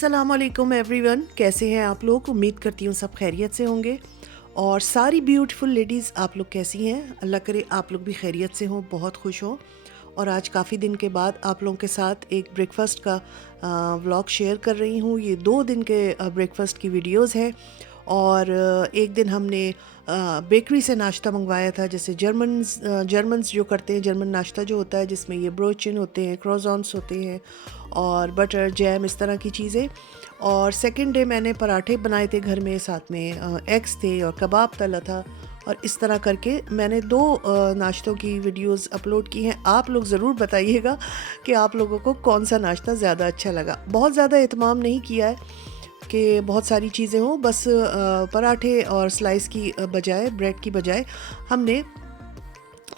अस्सलामुअलैकुम एवरीवन, कैसे हैं आप लोग। उम्मीद करती हूँ सब खैरियत से होंगे। और सारी ब्यूटीफुल लेडीज़, आप लोग कैसी हैं। अल्लाह करे आप लोग भी खैरियत से हों, बहुत खुश हों। और आज काफ़ी दिन के बाद आप लोगों के साथ एक ब्रेकफास्ट का व्लॉग शेयर कर रही हूँ। ये 2 दिन के ब्रेकफास्ट की वीडियोज़ है। और एक दिन हमने बेकरी से नाश्ता मंगवाया था, जैसे जर्मन्स जो करते हैं, जर्मन नाश्ता जो होता है जिसमें ये ब्रोचिन होते हैं, क्रोज़ॉन्स होते हैं और बटर जैम, इस तरह की चीज़ें। और सेकंड डे मैंने पराठे बनाए थे घर में, साथ में एग्स थे और कबाब तला था। और इस तरह करके मैंने 2 नाश्तों की वीडियोस अपलोड की हैं। आप लोग ज़रूर बताइएगा कि आप लोगों को कौन सा नाश्ता ज़्यादा अच्छा लगा। बहुत ज़्यादा एहतमाम नहीं किया है कि बहुत सारी चीज़ें हों, बस पराठे और स्लाइस की बजाय, ब्रेड की बजाय हमने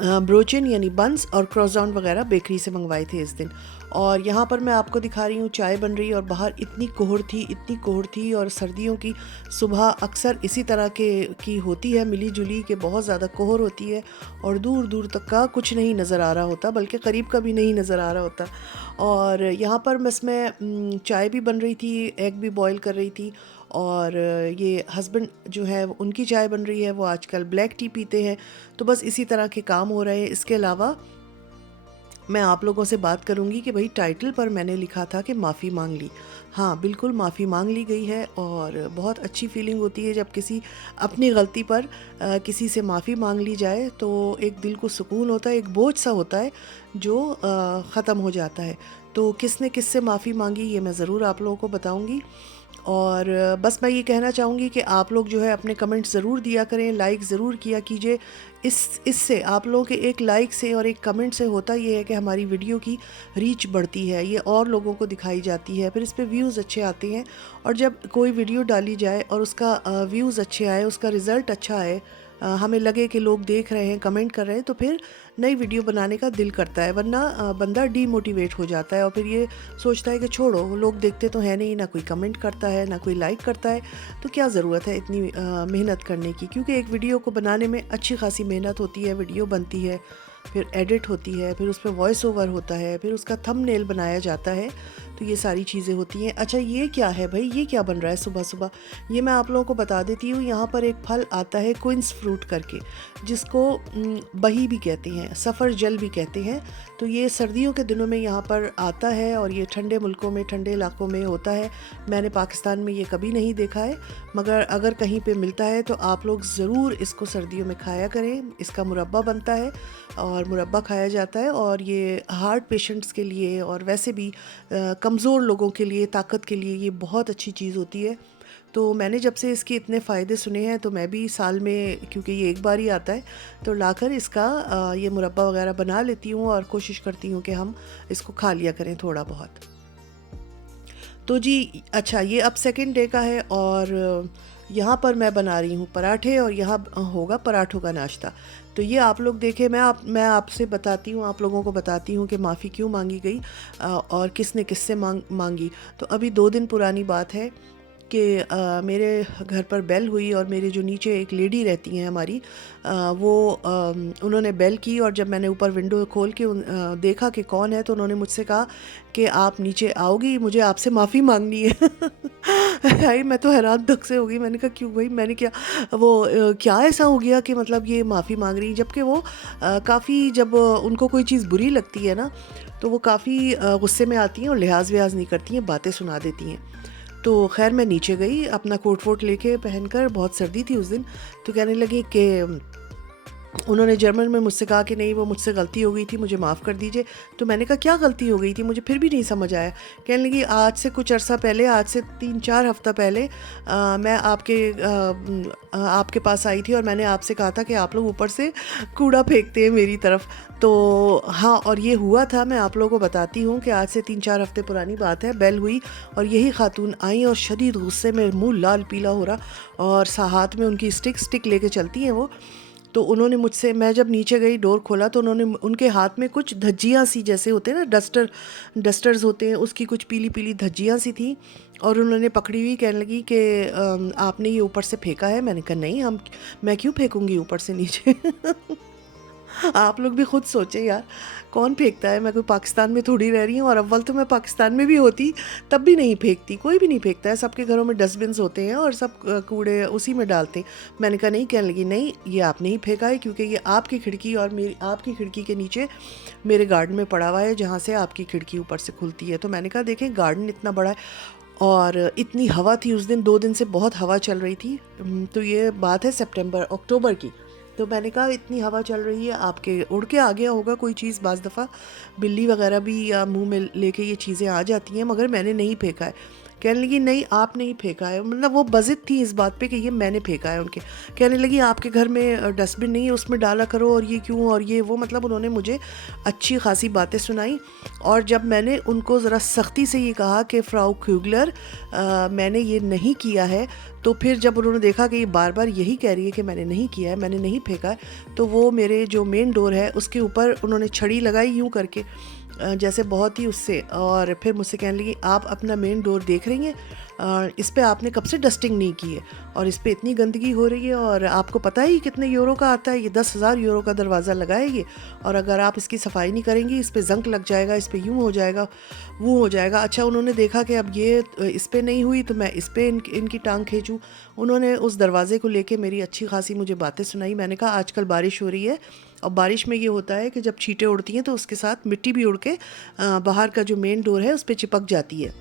ब्रोचिन यानी बंस और क्रोज़ॉन वगैरह बेकरी से मंगवाए थे इस दिन। और यहाँ पर मैं आपको दिखा रही हूँ चाय बन रही है और बाहर इतनी कोहर थी। और सर्दियों की सुबह अक्सर इसी तरह की होती है, मिली जुली, कि बहुत ज़्यादा कोहर होती है और दूर दूर तक का कुछ नहीं नज़र आ रहा होता, बल्कि करीब का भी नहीं नज़र आ रहा होता। और यहाँ पर बस मैं चाय भी बन रही थी, एग भी बॉईल कर रही थी। और ये हस्बैंड जो है उनकी चाय बन रही है, वो आजकल ब्लैक टी पीते हैं। तो बस इसी तरह के काम हो रहे हैं। इसके अलावा मैं आप लोगों से बात करूंगी कि भाई टाइटल पर मैंने लिखा था कि माफ़ी मांग ली। हाँ, बिल्कुल माफ़ी मांग ली गई है। और बहुत अच्छी फीलिंग होती है जब किसी अपनी गलती पर किसी से माफ़ी मांग ली जाए, तो एक दिल को सुकून होता है, एक बोझ सा होता है जो ख़त्म हो जाता है। तो किसने किससे माफ़ी मांगी ये मैं ज़रूर आप लोगों को बताऊंगी। और बस मैं ये कहना चाहूँगी कि आप लोग जो है अपने कमेंट ज़रूर दिया करें, लाइक ज़रूर किया कीजिए। इससे आप लोगों के एक लाइक से और एक कमेंट से होता ये है कि हमारी वीडियो की रीच बढ़ती है, ये और लोगों को दिखाई जाती है, फिर इस पे व्यूज़ अच्छे आते हैं। और जब कोई वीडियो डाली जाए और उसका व्यूज़ अच्छे आए, उसका रिज़ल्ट अच्छा आए, हमें लगे कि लोग देख रहे हैं, कमेंट कर रहे हैं, तो फिर नई वीडियो बनाने का दिल करता है। वरना बंदा डीमोटिवेट हो जाता है और फिर ये सोचता है कि छोड़ो, लोग देखते तो है नहीं, ना कोई कमेंट करता है, ना कोई लाइक करता है, तो क्या ज़रूरत है इतनी मेहनत करने की। क्योंकि एक वीडियो को बनाने में अच्छी खासी मेहनत होती है। वीडियो बनती है, फिर एडिट होती है, फिर उस पर वॉइस ओवर होता है, फिर उसका थंबनेल बनाया जाता है, तो ये सारी चीज़ें होती हैं। अच्छा, ये क्या है भाई, ये क्या बन रहा है सुबह सुबह, ये मैं आप लोगों को बता देती हूँ। यहाँ पर एक फल आता है क्विंस फ्रूट करके, जिसको बही भी कहते हैं, सफ़र जल भी कहते हैं। तो ये सर्दियों के दिनों में यहाँ पर आता है और ये ठंडे मुल्कों में, ठंडे इलाकों में होता है। मैंने पाकिस्तान में ये कभी नहीं देखा है, मगर अगर कहीं पे मिलता है तो आप लोग ज़रूर इसको सर्दियों में खाया करें। इसका मुरब्बा बनता है और मुरब्बा खाया जाता है। और ये हार्ट पेशेंट्स के लिए और वैसे भी कमज़ोर लोगों के लिए, ताकत के लिए ये बहुत अच्छी चीज़ होती है। तो मैंने जब से इसके इतने फ़ायदे सुने हैं, तो मैं भी साल में, क्योंकि ये एक बार ही आता है, तो लाकर इसका ये मुरब्बा वगैरह बना लेती हूँ और कोशिश करती हूँ कि हम इसको खा लिया करें थोड़ा बहुत। तो जी, अच्छा, ये अब सेकंड डे का है और यहाँ पर मैं बना रही हूँ पराठे और यहाँ होगा पराठों का नाश्ता। तो ये आप लोग देखें, मैं आपसे बताती हूँ, आप लोगों को बताती हूँ कि माफ़ी क्यों मांगी गई और किसने किससे मांगी। तो अभी 2 दिन पुरानी बात है कि मेरे घर पर बेल हुई और मेरे जो नीचे एक लेडी रहती हैं हमारी, वो उन्होंने बेल की। और जब मैंने ऊपर विंडो खोल के देखा कि कौन है, तो उन्होंने मुझसे कहा कि आप नीचे आओगी, मुझे आपसे माफ़ी मांगनी है। भाई मैं तो हैरान तक से हो गई। मैंने कहा क्यों भाई, मैंने क्या, वो क्या ऐसा हो गया कि मतलब ये माफ़ी मांग रही, जबकि वो काफ़ी, जब उनको कोई चीज़ बुरी लगती है ना, तो वो काफ़ी गुस्से में आती हैं और लिहाज विहाज नहीं करती हैं, बातें सुना देती हैं। तो खैर मैं नीचे गई अपना कोट वोट लेके पहनकर, बहुत सर्दी थी उस दिन। तो कहने लगी कि उन्होंने जर्मन में मुझसे कहा कि नहीं, वो मुझसे गलती हो गई थी, मुझे माफ़ कर दीजिए। तो मैंने कहा क्या गलती हो गई थी, मुझे फिर भी नहीं समझ आया। कहने लगी आज से कुछ अरसा पहले, आज से 3-4 हफ्ता पहले मैं आपके पास आई थी और मैंने आपसे कहा था कि आप लोग ऊपर से कूड़ा फेंकते हैं मेरी तरफ। तो हाँ, और ये हुआ था, मैं आप लोगों को बताती हूँ कि आज से 3-4 हफ्ते पुरानी बात है। बेल हुई और यही खातून आई और शदीद गुस्से में, मुँह लाल पीला हो रहा, और हाथ में उनकी स्टिक लेके चलती हैं वो। तो उन्होंने मुझसे, मैं जब नीचे गई, डोर खोला, तो उन्होंने, उनके हाथ में कुछ धज्जियाँ सी जैसे होते हैं ना, डस्टर्स होते हैं, उसकी कुछ पीली पीली धज्जियाँ सी थी। और उन्होंने पकड़ी हुई, कहने लगी कि आपने ये ऊपर से फेंका है। मैंने कहा नहीं, मैं क्यों फेंकूंगी ऊपर से नीचे। आप लोग भी खुद सोचें यार, कौन फेंकता है? मैं कोई पाकिस्तान में थोड़ी रह रही हूँ, और अव्वल तो मैं पाकिस्तान में भी होती तब भी नहीं फेंकती, कोई भी नहीं फेंकता है, सबके घरों में डस्टबिन्स होते हैं और सब कूड़े उसी में डालते हैं। मैंने कहा नहीं, कहने लगी नहीं ये आपने ही फेंका है, क्योंकि ये आपकी खिड़की और मेरी आपकी खिड़की के नीचे मेरे गार्डन में पड़ा हुआ है, जहाँ से आपकी खिड़की ऊपर से खुलती है। तो मैंने कहा देखें गार्डन इतना बड़ा है, और इतनी हवा थी उस दिन, 2 दिन से बहुत हवा चल रही थी। तो ये बात है सितंबर अक्टूबर की। तो मैंने कहा इतनी हवा चल रही है, आपके उड़ के आ गया होगा कोई चीज़, बाज़ दफ़ा बिल्ली वगैरह भी या मुंह में लेके ये चीज़ें आ जाती हैं, मगर मैंने नहीं फेंका है। कहने लगी नहीं आपने ही फेंका है, मतलब वो बज़िद थी इस बात पे कि ये मैंने फेंका है उनके। कहने लगी आपके घर में डस्टबिन नहीं है, उसमें डाला करो, और ये क्यों और ये वो, मतलब उन्होंने मुझे अच्छी खासी बातें सुनाई। और जब मैंने उनको ज़रा सख्ती से ये कहा कि फ्राउ ख्यूगलर मैंने ये नहीं किया है, तो फिर जब उन्होंने देखा कि ये बार बार यही कह रही है कि मैंने नहीं किया है, मैंने नहीं फेंका है, तो वो मेरे जो मेन डोर है उसके ऊपर उन्होंने छड़ी लगाई यूँ करके, जैसे बहुत ही उससे, और फिर मुझसे कहने लगी आप अपना मेन डोर देख रही हैं, इस पे आपने कब से डस्टिंग नहीं की है, और इस पे इतनी गंदगी हो रही है, और आपको पता ही कितने यूरो का आता है, ये 10,000 यूरो का दरवाज़ा लगा है ये, और अगर आप इसकी सफाई नहीं करेंगी इस पे जंक लग जाएगा, इस पे यूँ हो जाएगा वो हो जाएगा। अच्छा उन्होंने देखा कि अब ये इस पे नहीं हुई तो मैं इस पे इनकी टांग खींचूँ। उन्होंने उस दरवाज़े को लेके मेरी अच्छी खासी मुझे बातें सुनाई। मैंने कहा आजकल बारिश हो रही है, और बारिश में ये होता है कि जब छींटें उड़ती हैं तो उसके साथ मिट्टी भी उड़ के बाहर का जो मेन डोर है उस पर चिपक जाती है।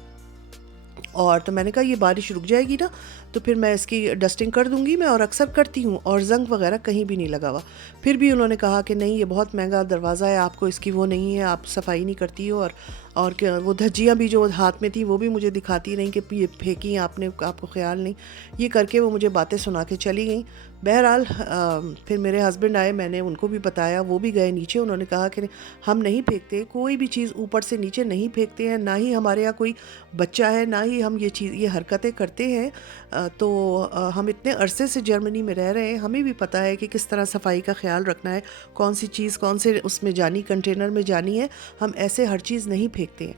और तो मैंने कहा ये बारिश रुक जाएगी ना तो फिर मैं इसकी डस्टिंग कर दूंगी मैं, और अक्सर करती हूँ, और जंग वगैरह कहीं भी नहीं लगा हुआ। फिर भी उन्होंने कहा कि नहीं ये बहुत महंगा दरवाज़ा है, आपको इसकी वो नहीं है, आप सफाई नहीं करती हो, और क्या वो धज्जियाँ भी जो हाथ में थी वो भी मुझे दिखाती नहीं कि ये फेंकी आपने, आपको ख्याल नहीं। ये करके वो मुझे बातें सुना के चली गई। बहरहाल फिर मेरे हस्बैंड आए, मैंने उनको भी बताया, वो भी गए नीचे। उन्होंने कहा कि हम नहीं फेंकते कोई भी चीज़ ऊपर से नीचे नहीं फेंकते हैं, ना ही हमारे यहाँ कोई बच्चा है, ना ही हम ये हरकतें करते हैं। तो हम इतने अरसे से जर्मनी में रह रहे हैं, हमें भी पता है कि किस तरह सफाई का ख्याल रखना है, कौन सी चीज़ कौन से उसमें जानी, कंटेनर में जानी है। हम ऐसे हर चीज़ नहीं फेंकते हैं।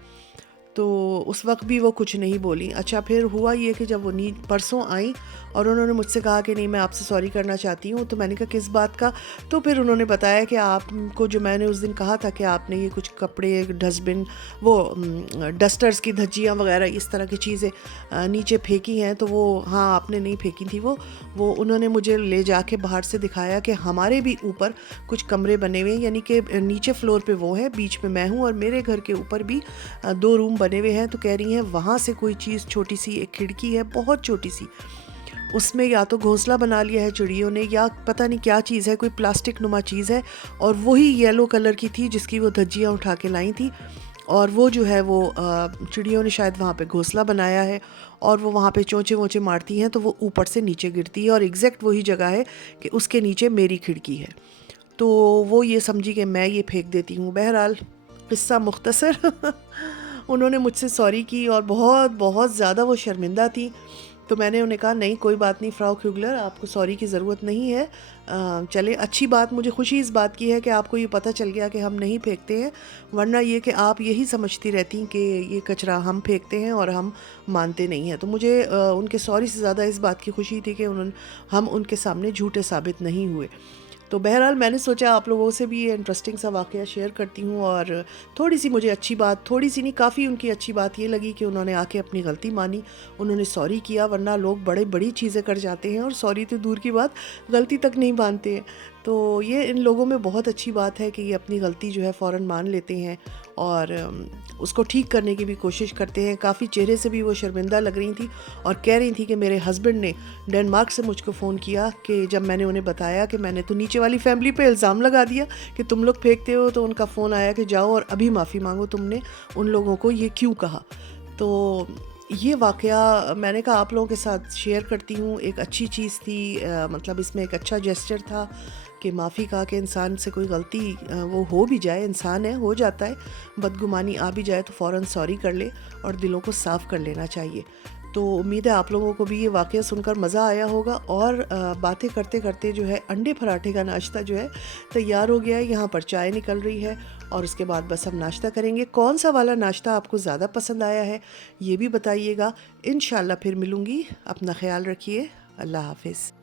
तो उस वक्त भी वो कुछ नहीं बोली। अच्छा फिर हुआ ये कि जब वो परसों आई और उन्होंने मुझसे कहा कि नहीं मैं आपसे सॉरी करना चाहती हूँ, तो मैंने कहा किस बात का? तो फिर उन्होंने बताया कि आपको जो मैंने उस दिन कहा था कि आपने ये कुछ कपड़े, डस्टबिन, वो डस्टर्स की धज्जियाँ वगैरह इस तरह की चीज़ें नीचे फेंकी हैं, तो वो हाँ आपने नहीं फेंकी थी वो उन्होंने मुझे ले जाके बाहर से दिखाया कि हमारे भी ऊपर कुछ कमरे बने हुए हैं, यानी कि नीचे फ्लोर पे वो है, बीच में मैं हूँ, और मेरे घर के ऊपर भी 2 रूम बने हुए हैं। तो कह रही हैं वहाँ से कोई चीज़, छोटी सी एक खिड़की है बहुत छोटी सी, उसमें या तो घोंसला बना लिया है चिड़ियों ने, या पता नहीं क्या चीज़ है, कोई प्लास्टिक नुमा चीज़ है, और वही येलो कलर की थी जिसकी वो धज्जियाँ उठा के लाई थी, और वो जो है वो चिड़ियों ने शायद वहाँ पे घोंसला बनाया है, और वो वहाँ पे चोंचे वोंचे मारती हैं तो वो ऊपर से नीचे गिरती है, और एग्जैक्ट वही जगह है कि उसके नीचे मेरी खिड़की है। तो वो ये समझी कि मैं ये फेंक देती हूँ। बहरहाल किस्सा मुख्तसर उन्होंने मुझसे सॉरी की, और बहुत बहुत ज़्यादा वो शर्मिंदा थी। तो मैंने उन्हें कहा नहीं कोई बात नहीं फ्राउ ख्यूगलर, आपको सॉरी की ज़रूरत नहीं है। चले अच्छी बात, मुझे खुशी इस बात की है कि आपको ये पता चल गया कि हम नहीं फेंकते हैं, वरना ये कि आप यही समझती रहती कि ये कचरा हम फेंकते हैं और हम मानते नहीं हैं। तो मुझे उनके सॉरी से ज़्यादा इस बात की खुशी थी कि हम उनके सामने झूठे साबित नहीं हुए। तो बहरहाल मैंने सोचा आप लोगों से भी ये इंटरेस्टिंग सा वाक़या शेयर करती हूँ, और थोड़ी सी मुझे अच्छी बात, थोड़ी सी नहीं काफ़ी उनकी अच्छी बात ये लगी कि उन्होंने आके अपनी गलती मानी, उन्होंने सॉरी किया, वरना लोग बड़े बड़ी चीज़ें कर जाते हैं और सॉरी तो दूर की बात गलती तक नहीं मानते हैं। तो ये इन लोगों में बहुत अच्छी बात है कि ये अपनी गलती जो है फ़ौरन मान लेते हैं और उसको ठीक करने की भी कोशिश करते हैं। काफ़ी चेहरे से भी वो शर्मिंदा लग रही थी और कह रही थी कि मेरे हस्बैंड ने डेनमार्क से मुझको फ़ोन किया कि जब मैंने उन्हें बताया कि मैंने तो नीचे वाली फैमिली पे इल्ज़ाम लगा दिया कि तुम लोग फेंकते हो, तो उनका फ़ोन आया कि जाओ और अभी माफ़ी मांगो, तुमने उन लोगों को ये क्यों कहा। तो ये वाक़या मैंने कहा आप लोगों के साथ शेयर करती हूँ। एक अच्छी चीज़ थी, मतलब इसमें एक अच्छा जेस्चर था कि माफ़ी कहा कि इंसान से कोई गलती वो हो भी जाए, इंसान है, हो जाता है, बदगुमानी आ भी जाए तो फ़ौरन सॉरी कर ले और दिलों को साफ़ कर लेना चाहिए। तो उम्मीद है आप लोगों को भी ये वाक़या सुनकर मज़ा आया होगा, और बातें करते करते जो है अंडे पराठे का नाश्ता जो है तैयार हो गया है। यहाँ पर चाय निकल रही है और उसके बाद बस हम नाश्ता करेंगे। कौन सा वाला नाश्ता आपको ज़्यादा पसंद आया है ये भी बताइएगा। इंशाल्लाह फिर मिलूँगी, अपना ख्याल रखिए, अल्लाह हाफ़िज़।